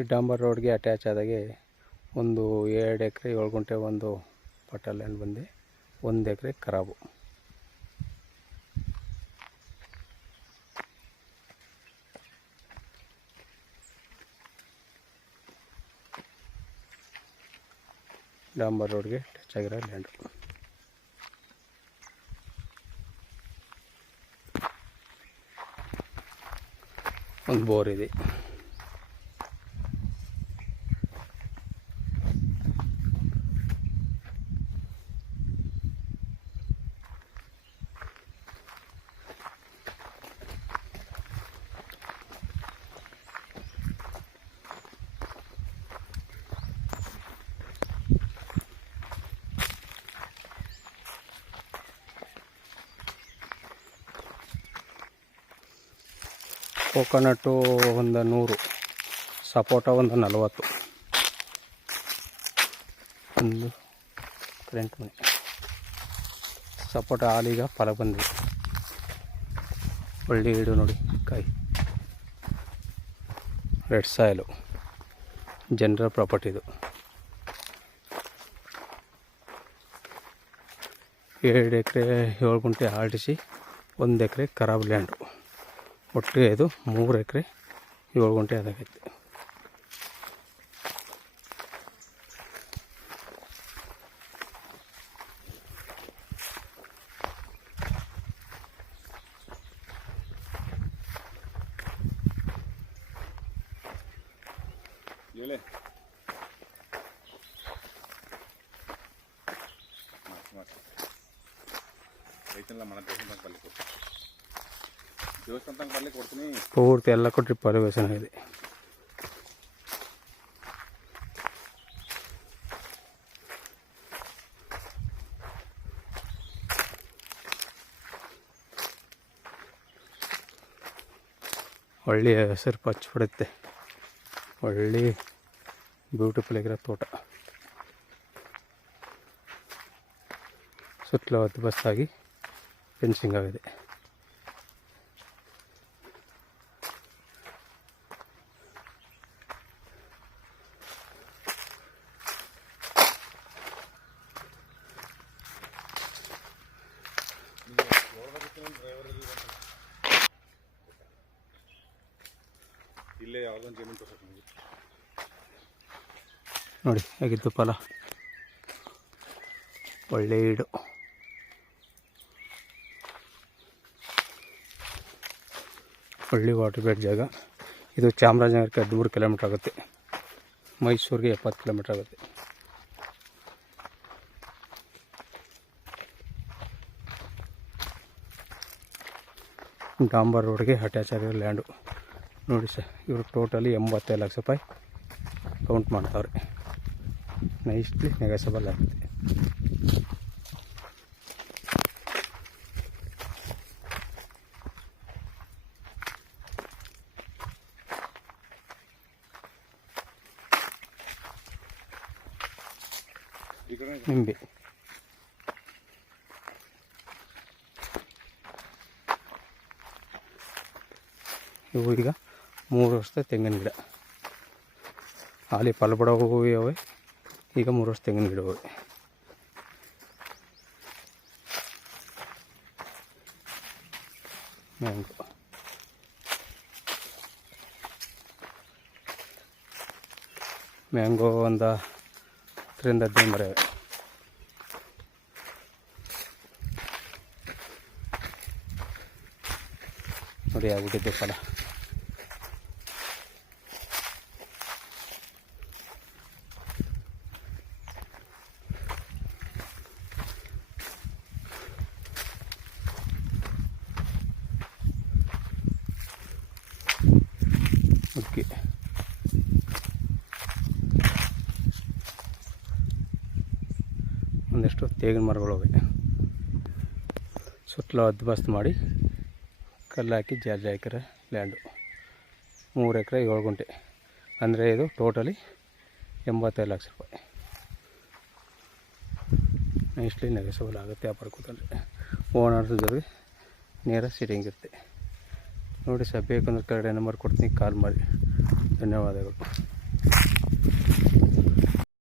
ಈ ಡಾಂಬರ್ ರೋಡ್ಗೆ ಅಟ್ಯಾಚ್ ಆದಾಗೆ ಒಂದು 2 ಎಕರೆ 7 ಗುಂಟೆ ಒಂದು ಪಟ್ಟ ಲ್ಯಾಂಡ್ ಬಂದು 1 ಎಕರೆ ಖರಾಬು. ಡಾಂಬರ್ ರೋಡ್ಗೆ ಟಚ್ ಆಗಿರೋ ಲ್ಯಾಂಡು. ಒಂದು ಬೋರ್ ಇದೆ. ಕೋಕೋನಟ್ಟು ಒಂದು 100, ಸಪೋಟ ಒಂದು 40. ಒಂದು ಕರೆಂಟ್ ಮನೆ ಸಪೋಟ ಹಾಲೀಗ ಫಲ ಬಂದಿದೆ. ಒಳ್ಳೆ ಇಡು ನೋಡಿ ಕಾಯಿ. ರೆಡ್ ಸಾಯಿಲು ಜನರಲ್ ಪ್ರಾಪರ್ಟಿದು. 2 ಎಕರೆ 7 ಗುಂಟೆ ಆಡಿಸಿ 1 ಎಕರೆ ಖರಾಬ್ ಲ್ಯಾಂಡು. ಒಟ್ಟಿಗೆ ಇದು 3 ಎಕರೆ 7 ಗುಂಟೆ ಆದಾಗೈತೆ. ಪೂರ್ತಿ ಎಲ್ಲ ಕೊಟ್ಟರೆ ಪರಿವೇಶನ ಇದೆ. ಒಳ್ಳೆಯ ಹೆಸರು ಪಚ್ಚ ಬಿಡುತ್ತೆ. ಒಳ್ಳೆ ಬ್ಯೂಟಿಫುಲ್ ಆಗಿರೋ ತೋಟ. ಸುತ್ತಲೂ ಹದ್ಬಸ್ತಾಗಿ ಫೆನ್ಸಿಂಗ್ ಆಗಿದೆ. ನೋಡಿ ಹೇಗಿತ್ತು ಫಲ. ಒಳ್ಳೆ ಈಡು. ಒಳ್ಳೆ ವಾಟರ್ ಬೇಡ್ ಜಾಗ ಇದು. ಚಾಮರಾಜನಗರಕ್ಕೆ 100 ಕಿಲೋಮೀಟ್ರ್ ಆಗುತ್ತೆ. ಮೈಸೂರಿಗೆ 70 ಕಿಲೋಮೀಟ್ರ್ ಆಗುತ್ತೆ. ಡಾಂಬರ್ ರೋಡ್ಗೆ ಅಟ್ಯಾಚ್ ಆಗಿರೋ ಲ್ಯಾಂಡು ನೋಡಿ ಸರ್. ಇವರು ಟೋಟಲಿ 85 ಲಕ್ಷ ರೂಪಾಯಿ ಕೌಂಟ್ ಮಾಡ್ತಾವ್ರೆ. ನೈಸ್ಲಿ ನೆಗೋಸಿಯಬಲ್ ಆಗುತ್ತೆ. ನಿಂಬೆ ಇವು ಈಗ 3 ವರ್ಷದ ತೆಂಗಿನ ಗಿಡ. ಹಾಲಿ ಫಲ ಬಿಡೋವು ಅವೆ. ಈಗ 3 ವರ್ಷ ತೆಂಗಿನ ಗಿಡ ಅವೆ. ಮ್ಯಾಂಗೋ ಒಂದು 10-15 ಮರ ಇವೆ. ನೋಡಿ ಆಗ್ಬಿಟ್ಟಿದ್ದು ಫಲ. ಓಕೆ, ಒಂದಷ್ಟು ತೇಗಿನ ಮರಗಳು ಹೋಗಿ ಸುತ್ತಲೂ ಹದ್ಬಸ್ತ್ ಮಾಡಿ ಕಲ್ಲು ಹಾಕಿ ಜಾರ್ಜ್ ಹಾಕಿರೋ ಲ್ಯಾಂಡು. 3 ಎಕರೆ 7 ಗುಂಟೆ ಅಂದರೆ ಇದು ಟೋಟಲಿ 85 ಲಕ್ಷ ರೂಪಾಯಿ. ನೈಸ್ಲಿ ನೆಗೋಸಿಯಬಲ್ ಆಗುತ್ತೆ ವ್ಯಾಪಾರ ಕೂತಂದರೆ. ಓನರ್ ಜೊತೆಗೆ ನೇರ ಸಿಟ್ಟಿಂಗ್ ಇರುತ್ತೆ ನೋಡಿ ಸರ್. ಬೇಕಂದ್ರೆ ಕೆಳಗಡೆ ನಂಬರ್ ಕೊಡ್ತೀನಿ, ಕಾಲ್ ಮಾಡಿ. ಧನ್ಯವಾದಗಳು.